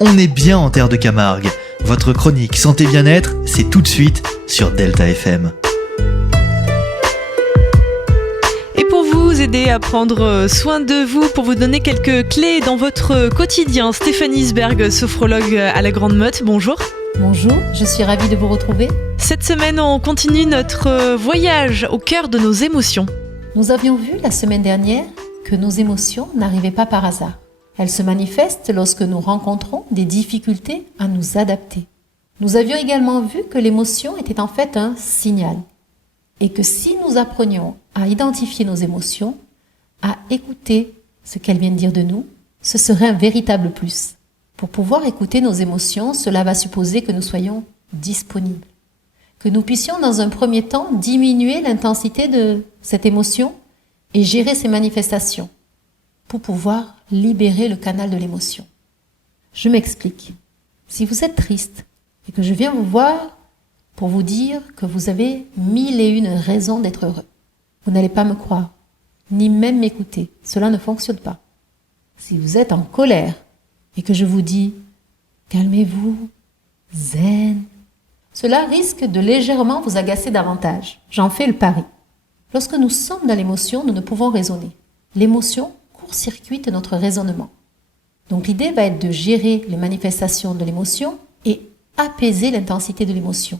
On est bien en terre de Camargue. Votre chronique Santé Bien-être, c'est tout de suite sur Delta FM. Et pour vous aider à prendre soin de vous, pour vous donner quelques clés dans votre quotidien, Stéphanie Isberg, sophrologue à la Grande Motte, bonjour. Bonjour, je suis ravie de vous retrouver. Cette semaine, on continue notre voyage au cœur de nos émotions. Nous avions vu la semaine dernière que nos émotions n'arrivaient pas par hasard. Elles se manifestent lorsque nous rencontrons des difficultés à nous adapter. Nous avions également vu que l'émotion était en fait un signal et que si nous apprenions à identifier nos émotions, à écouter ce qu'elles viennent dire de nous, ce serait un véritable plus. Pour pouvoir écouter nos émotions, cela va supposer que nous soyons disponibles, que nous puissions dans un premier temps diminuer l'intensité de cette émotion et gérer ses manifestations pour pouvoir libérer le canal de l'émotion. Je m'explique. Si vous êtes triste et que je viens vous voir pour vous dire que vous avez 1001 raisons d'être heureux, vous n'allez pas me croire, ni même m'écouter. Cela ne fonctionne pas. Si vous êtes en colère et que je vous dis « calmez-vous, zen », cela risque de légèrement vous agacer davantage. J'en fais le pari. Lorsque nous sommes dans l'émotion, nous ne pouvons raisonner. L'émotion court-circuite notre raisonnement. Donc l'idée va être de gérer les manifestations de l'émotion et apaiser l'intensité de l'émotion.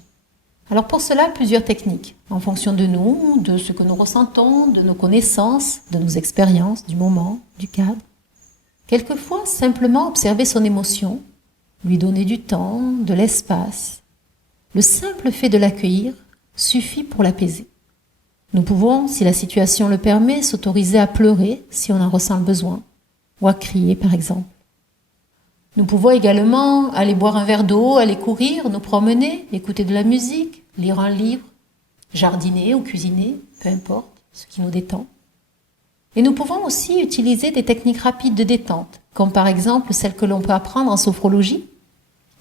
Alors pour cela, plusieurs techniques, en fonction de nous, de ce que nous ressentons, de nos connaissances, de nos expériences, du moment, du cadre. Quelquefois, simplement observer son émotion, lui donner du temps, de l'espace. Le simple fait de l'accueillir suffit pour l'apaiser. Nous pouvons, si la situation le permet, s'autoriser à pleurer si on en ressent le besoin, ou à crier par exemple. Nous pouvons également aller boire un verre d'eau, aller courir, nous promener, écouter de la musique, lire un livre, jardiner ou cuisiner, peu importe, ce qui nous détend. Et nous pouvons aussi utiliser des techniques rapides de détente, comme par exemple celles que l'on peut apprendre en sophrologie.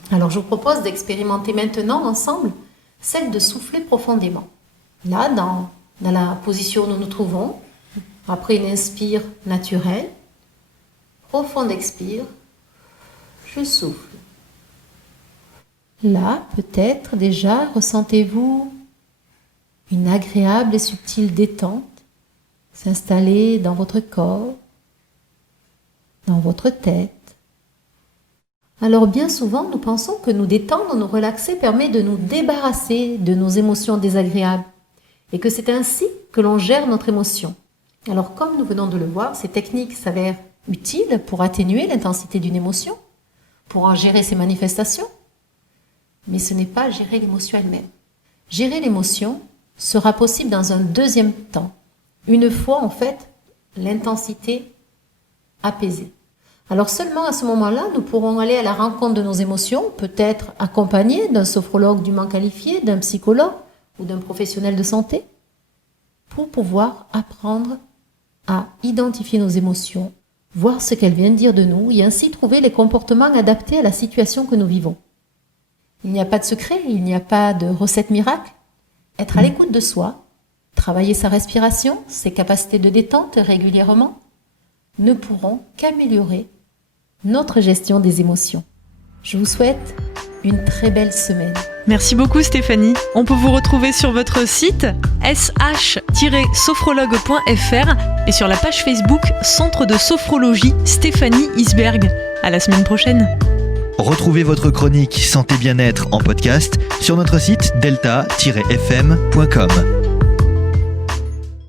Alors je vous propose d'expérimenter maintenant ensemble celle de souffler profondément. Là, dans la position où nous nous trouvons, après une inspire naturelle, profonde expire, je souffle. Là, peut-être déjà, ressentez-vous une agréable et subtile détente s'installer dans votre corps, dans votre tête. Alors bien souvent, nous pensons que nous détendre, nous relaxer permet de nous débarrasser de nos émotions désagréables et que c'est ainsi que l'on gère notre émotion. Alors comme nous venons de le voir, ces techniques s'avèrent utiles pour atténuer l'intensité d'une émotion, pour en gérer ses manifestations, mais ce n'est pas gérer l'émotion elle-même. Gérer l'émotion sera possible dans un deuxième temps, une fois en fait l'intensité apaisée. Alors seulement à ce moment-là, nous pourrons aller à la rencontre de nos émotions, peut-être accompagnés d'un sophrologue dûment qualifié, d'un psychologue ou d'un professionnel de santé, pour pouvoir apprendre à identifier nos émotions, voir ce qu'elles viennent dire de nous et ainsi trouver les comportements adaptés à la situation que nous vivons. Il n'y a pas de secret, il n'y a pas de recette miracle. Être à l'écoute de soi, travailler sa respiration, ses capacités de détente régulièrement, ne pourront qu'améliorer notre gestion des émotions. Je vous souhaite une très belle semaine. Merci beaucoup Stéphanie. On peut vous retrouver sur votre site sh-sophrologue.fr et sur la page Facebook Centre de Sophrologie Stéphanie Isberg. À la semaine prochaine. Retrouvez votre chronique Santé Bien-être en podcast sur notre site delta-fm.com.